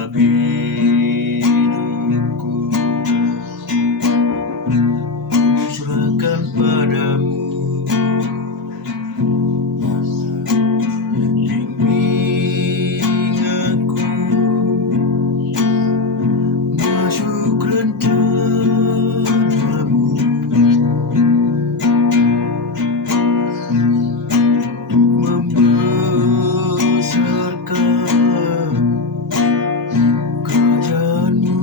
segenap hidupku serahkan padamu. Bimbing aku masuk rencanamu, membesarkan kerajaanmu.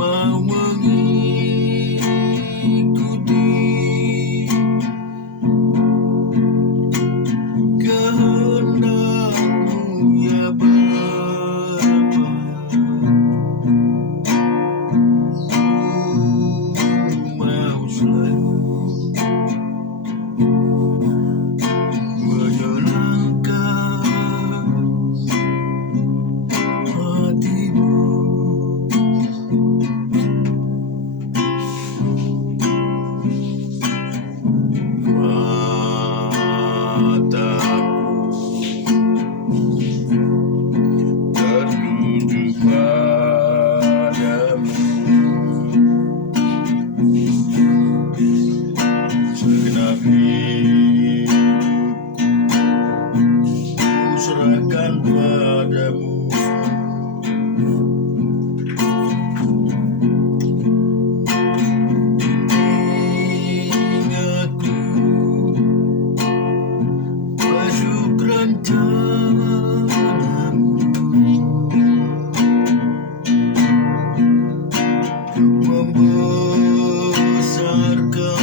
Mau mengikuti kehendakmu ya Bapa. Mau selalu menyenangkan hatimu. Mataku tertuju padamu, segenap hidupku serahkan padamu. Bimbing aku masuk rencanamu, membesarkan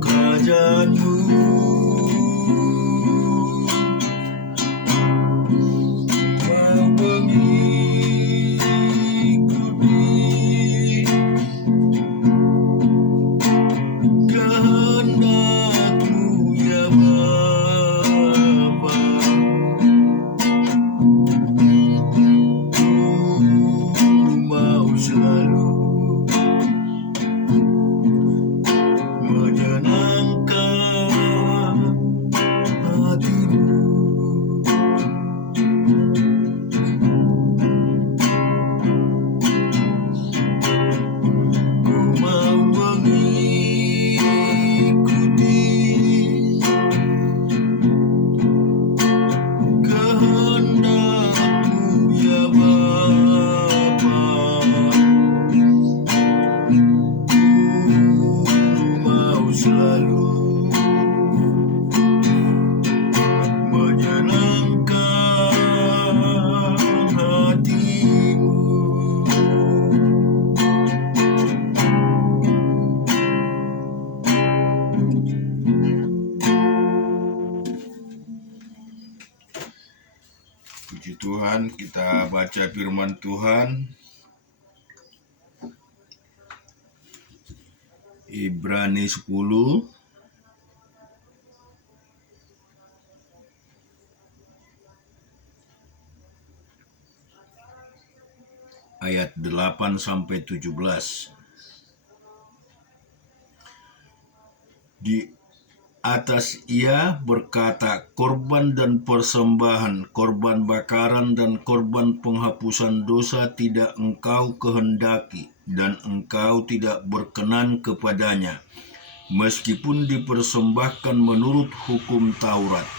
kerajaanmu. Mau mengikuti kehendakmu ya Bapa. Mau selalu menyenangkan hatimu. Ku mau mengikuti kehendakmu ya Bapa. Mau selalu menyenangkan hatimu. Puji Tuhan, kita baca firman Tuhan Ibrani 10 ayat 8 sampai 17. Di atas ia berkata, korban dan persembahan, korban bakaran dan korban penghapusan dosa tidak engkau kehendaki, dan engkau tidak berkenan kepadanya, meskipun dipersembahkan menurut hukum Taurat.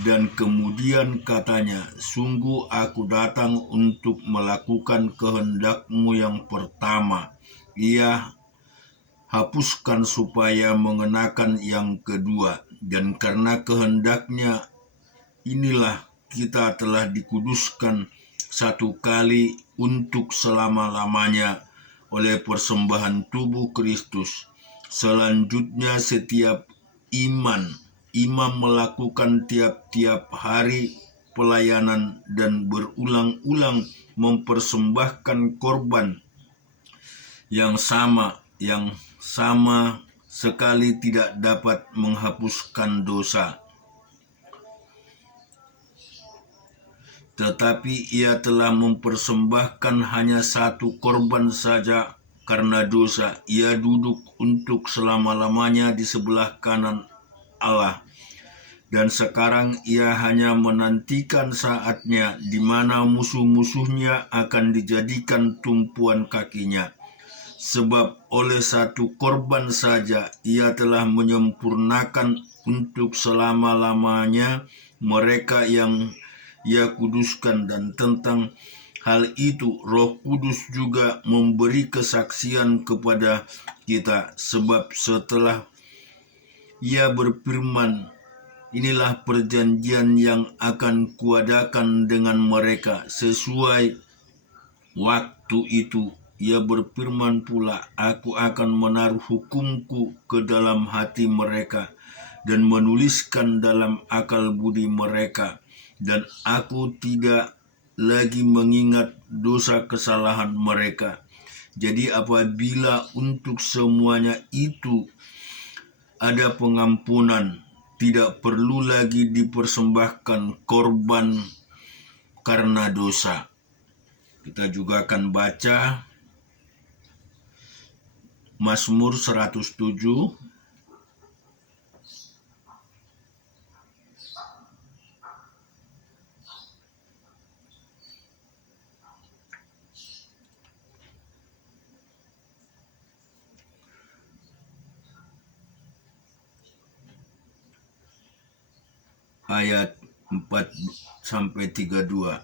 Dan kemudian katanya, sungguh aku datang untuk melakukan kehendakmu yang pertama. Ia hapuskan supaya mengenakan yang kedua, dan karena kehendaknya inilah kita telah dikuduskan satu kali untuk selama-lamanya oleh persembahan tubuh Kristus. Selanjutnya setiap imam melakukan tiap-tiap hari pelayanan dan berulang-ulang mempersembahkan korban yang sama sekali tidak dapat menghapuskan dosa. Tetapi ia telah mempersembahkan hanya satu korban saja karena dosa. Ia duduk untuk selama-lamanya di sebelah kanan Allah. Dan sekarang ia hanya menantikan saatnya di mana musuh-musuhnya akan dijadikan tumpuan kakinya. Sebab oleh satu korban saja ia telah menyempurnakan untuk selama-lamanya mereka yang ia kuduskan, dan tentang hal itu Roh Kudus juga memberi kesaksian kepada kita. Sebab setelah ia berfirman, inilah perjanjian yang akan kuadakan dengan mereka sesuai waktu itu. Ia berfirman pula, aku akan menaruh hukumku ke dalam hati mereka dan menuliskan dalam akal budi mereka. Dan aku tidak lagi mengingat dosa kesalahan mereka. Jadi apabila untuk semuanya itu ada pengampunan, tidak perlu lagi dipersembahkan korban karena dosa. Kita juga akan baca Mazmur 107 ayat 4-32.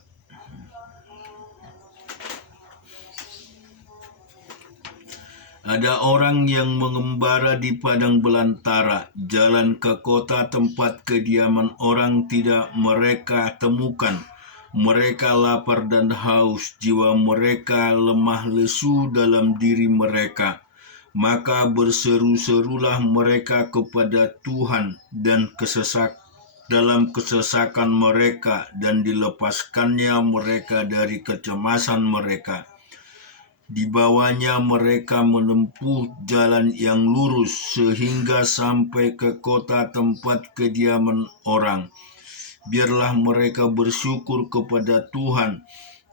Ada orang yang mengembara di padang belantara, jalan ke kota tempat kediaman orang tidak mereka temukan. Mereka lapar dan haus, jiwa mereka lemah lesu dalam diri mereka. Maka berseru-serulah mereka kepada Tuhan dan dalam kesesakan mereka, dan dilepaskannya mereka dari kecemasan mereka. Di bawahnya mereka menempuh jalan yang lurus sehingga sampai ke kota tempat kediaman orang. Biarlah mereka bersyukur kepada Tuhan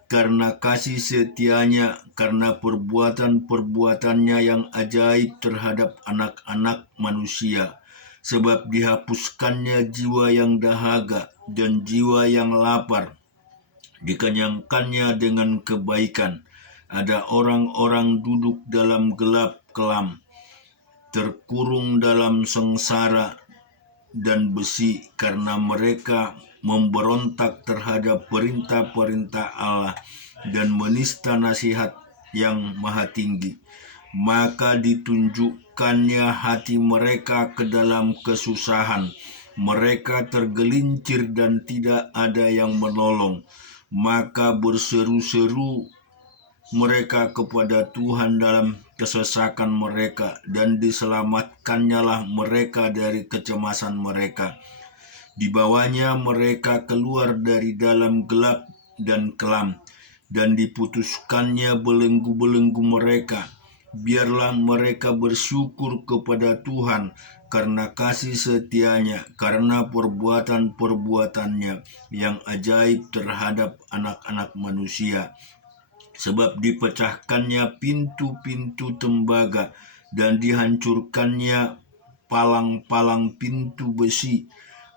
karena kasih setianya, karena perbuatan-perbuatannya yang ajaib terhadap anak-anak manusia. Sebab dihapuskannya jiwa yang dahaga dan jiwa yang lapar, dikenyangkannya dengan kebaikan. Ada orang-orang duduk dalam gelap kelam, terkurung dalam sengsara dan besi, karena mereka memberontak terhadap perintah-perintah Allah dan menista nasihat yang maha tinggi. Maka ditunjukkannya hati mereka ke dalam kesusahan. Mereka tergelincir dan tidak ada yang menolong. Maka berseru-seru mereka kepada Tuhan dalam kesesakan mereka, dan diselamatkannya mereka dari kecemasan mereka. Di bawahnya mereka keluar dari dalam gelap dan kelam, dan diputuskannya belenggu-belenggu mereka. Biarlah mereka bersyukur kepada Tuhan karena kasih setianya, karena perbuatan-perbuatannya yang ajaib terhadap anak-anak manusia. Sebab dipecahkannya pintu-pintu tembaga dan dihancurkannya palang-palang pintu besi.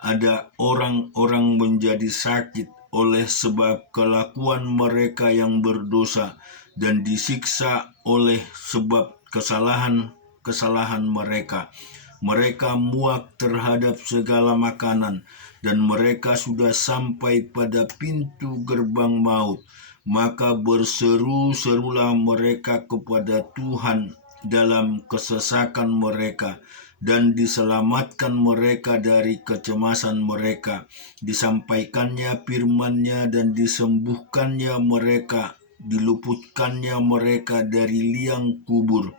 Ada orang-orang menjadi sakit oleh sebab kelakuan mereka yang berdosa, dan disiksa oleh sebab kesalahan mereka. Mereka muak terhadap segala makanan, dan mereka sudah sampai pada pintu gerbang maut. Maka berseru-serulah mereka kepada Tuhan dalam kesesakan mereka, dan diselamatkan mereka dari kecemasan mereka. Disampaikannya firman-Nya dan disembuhkannya mereka, diluputkannya mereka dari liang kubur.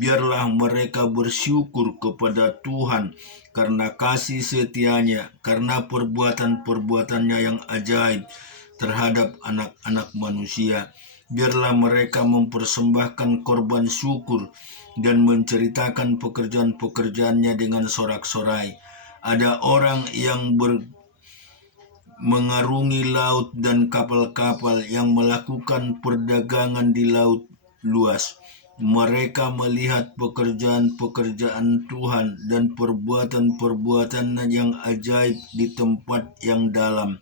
Biarlah mereka bersyukur kepada Tuhan karena kasih setianya, karena perbuatan-perbuatannya yang ajaib terhadap anak-anak manusia. Biarlah mereka mempersembahkan korban syukur dan menceritakan pekerjaan-pekerjaannya dengan sorak-sorai. Ada orang yang mengarungi laut dan kapal-kapal yang melakukan perdagangan di laut luas. Mereka melihat pekerjaan-pekerjaan Tuhan dan perbuatan-perbuatan yang ajaib di tempat yang dalam.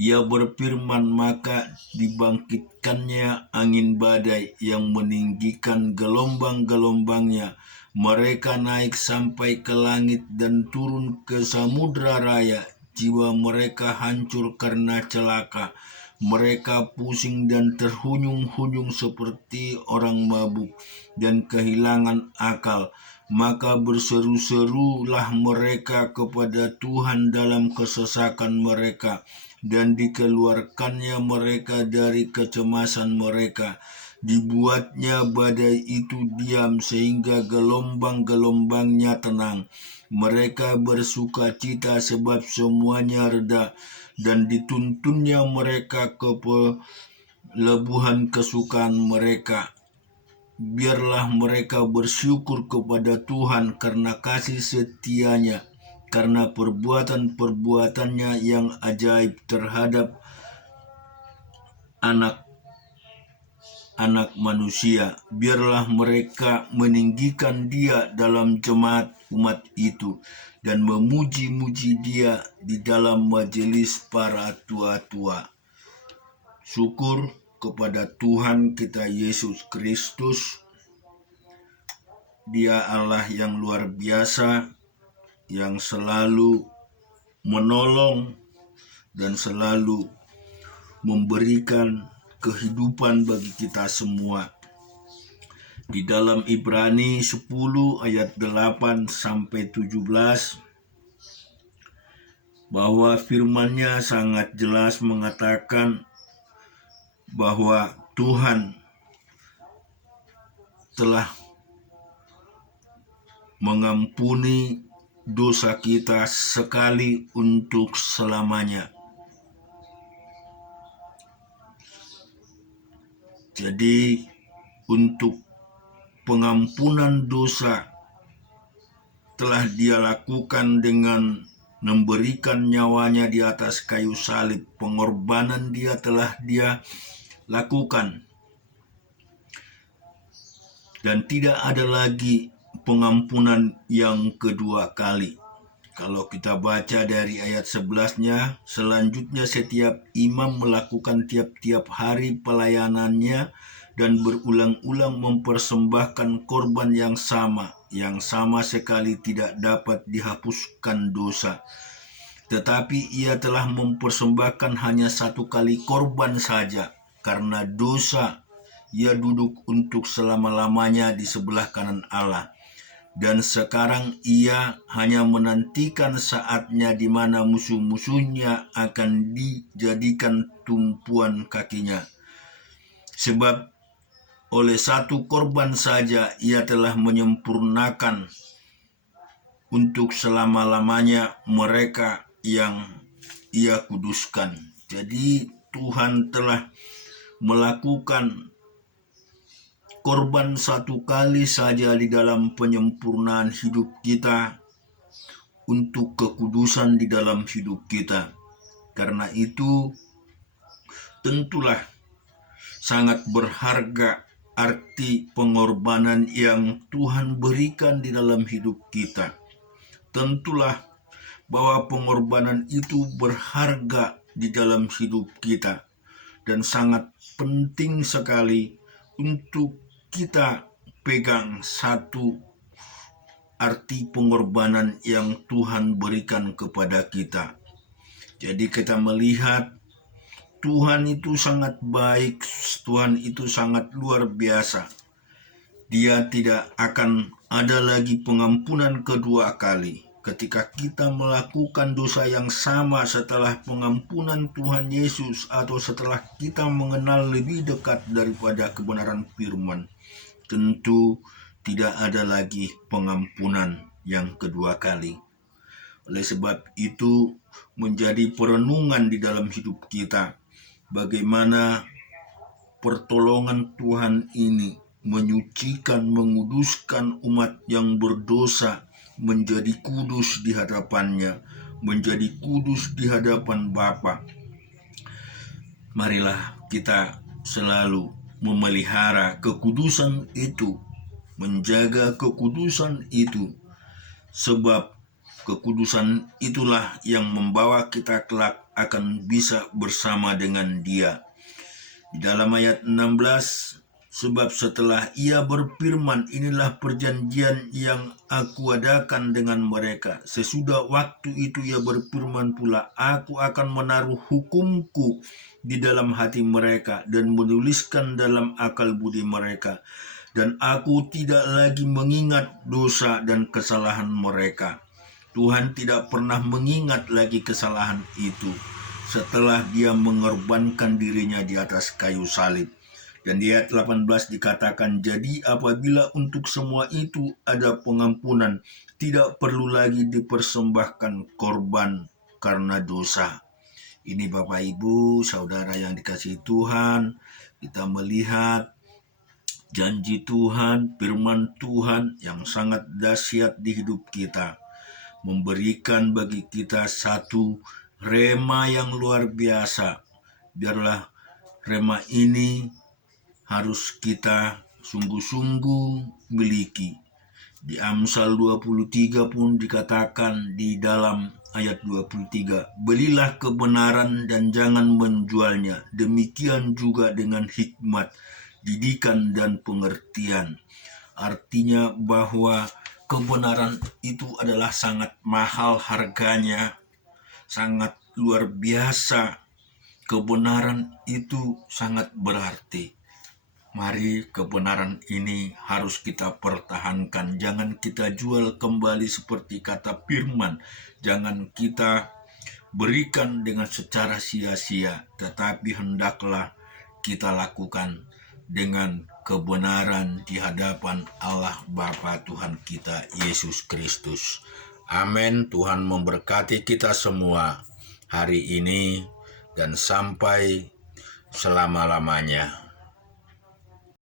Ia berfirman, maka dibangkitkannya angin badai yang meninggikan gelombang-gelombangnya. Mereka naik sampai ke langit dan turun ke samudra raya. Jiwa mereka hancur karena celaka. Mereka pusing dan terhuyung-huyung seperti orang mabuk dan kehilangan akal. Maka berseru-serulah mereka kepada Tuhan dalam kesesakan mereka, dan dikeluarkannya mereka dari kecemasan mereka. Dibuatnya badai itu diam sehingga gelombang-gelombangnya tenang. Mereka bersuka cita sebab semuanya reda, dan dituntunnya mereka ke pelebuhan kesukaan mereka. Biarlah mereka bersyukur kepada Tuhan karena kasih setia-Nya, karena perbuatan-perbuatannya yang ajaib terhadap anak manusia. Biarlah mereka meninggikan Dia dalam jemaat umat itu dan memuji-muji Dia di dalam majelis para tua-tua. Syukur kepada Tuhan kita Yesus Kristus. Dia Allah yang luar biasa, yang selalu menolong dan selalu memberikan kehidupan bagi kita semua. Di dalam Ibrani 10 ayat 8 sampai 17, bahwa firman-Nya sangat jelas mengatakan bahwa Tuhan telah mengampuni dosa kita sekali untuk selamanya. Jadi untuk pengampunan dosa telah Dia lakukan dengan memberikan nyawanya di atas kayu salib. Pengorbanan Dia telah Dia lakukan. Dan tidak ada lagi pengampunan yang kedua kali. Kalau kita baca dari ayat 11-nya, selanjutnya setiap imam melakukan tiap-tiap hari pelayanannya dan berulang-ulang mempersembahkan korban yang sama sekali tidak dapat dihapuskan dosa. Tetapi Ia telah mempersembahkan hanya satu kali korban saja. Karena dosa, Ia duduk untuk selama-lamanya di sebelah kanan Allah. Dan sekarang Ia hanya menantikan saatnya di mana musuh-musuhnya akan dijadikan tumpuan kakinya. Sebab oleh satu korban saja Ia telah menyempurnakan untuk selama-lamanya mereka yang Ia kuduskan. Jadi Tuhan telah melakukan korban satu kali saja di dalam penyempurnaan hidup kita untuk kekudusan di dalam hidup kita. Karena itu tentulah sangat berharga arti pengorbanan yang Tuhan berikan di dalam hidup kita. Tentulah bahwa pengorbanan itu berharga di dalam hidup kita dan sangat penting sekali untuk kita pegang satu arti pengorbanan yang Tuhan berikan kepada kita. Jadi kita melihat Tuhan itu sangat baik, Tuhan itu sangat luar biasa. Dia tidak akan ada lagi pengampunan kedua kali. Ketika kita melakukan dosa yang sama setelah pengampunan Tuhan Yesus atau setelah kita mengenal lebih dekat daripada kebenaran firman, tentu tidak ada lagi pengampunan yang kedua kali. Oleh sebab itu menjadi perenungan di dalam hidup kita bagaimana pertolongan Tuhan ini menyucikan, menguduskan umat yang berdosa menjadi kudus di hadapan-Nya, menjadi kudus di hadapan Bapa. Marilah kita selalu memelihara kekudusan itu, menjaga kekudusan itu, sebab kekudusan itulah yang membawa kita kelak akan bisa bersama dengan Dia. Di dalam ayat 16, sebab setelah Ia berfirman, inilah perjanjian yang aku adakan dengan mereka. Sesudah waktu itu Ia berfirman pula, aku akan menaruh hukumku di dalam hati mereka dan menuliskan dalam akal budi mereka. Dan aku tidak lagi mengingat dosa dan kesalahan mereka. Tuhan tidak pernah mengingat lagi kesalahan itu setelah Dia mengorbankan dirinya di atas kayu salib. Dan di ayat 18 dikatakan, jadi apabila untuk semua itu ada pengampunan, tidak perlu lagi dipersembahkan korban karena dosa. Ini Bapak Ibu, Saudara yang dikasihi Tuhan, kita melihat janji Tuhan, firman Tuhan yang sangat dahsyat di hidup kita, memberikan bagi kita satu rema yang luar biasa. Biarlah rema ini harus kita sungguh-sungguh miliki. Di Amsal 23 pun dikatakan di dalam ayat 23, belilah kebenaran dan jangan menjualnya, demikian juga dengan hikmat, didikan dan pengertian. Artinya bahwa kebenaran itu adalah sangat mahal harganya, sangat luar biasa. Kebenaran itu sangat berarti. Mari kebenaran ini harus kita pertahankan. Jangan kita jual kembali seperti kata firman. Jangan kita berikan dengan secara sia-sia. Tetapi hendaklah kita lakukan dengan kebenaran di hadapan Allah Bapa Tuhan kita Yesus Kristus. Amin. Tuhan memberkati kita semua hari ini dan sampai selama-lamanya.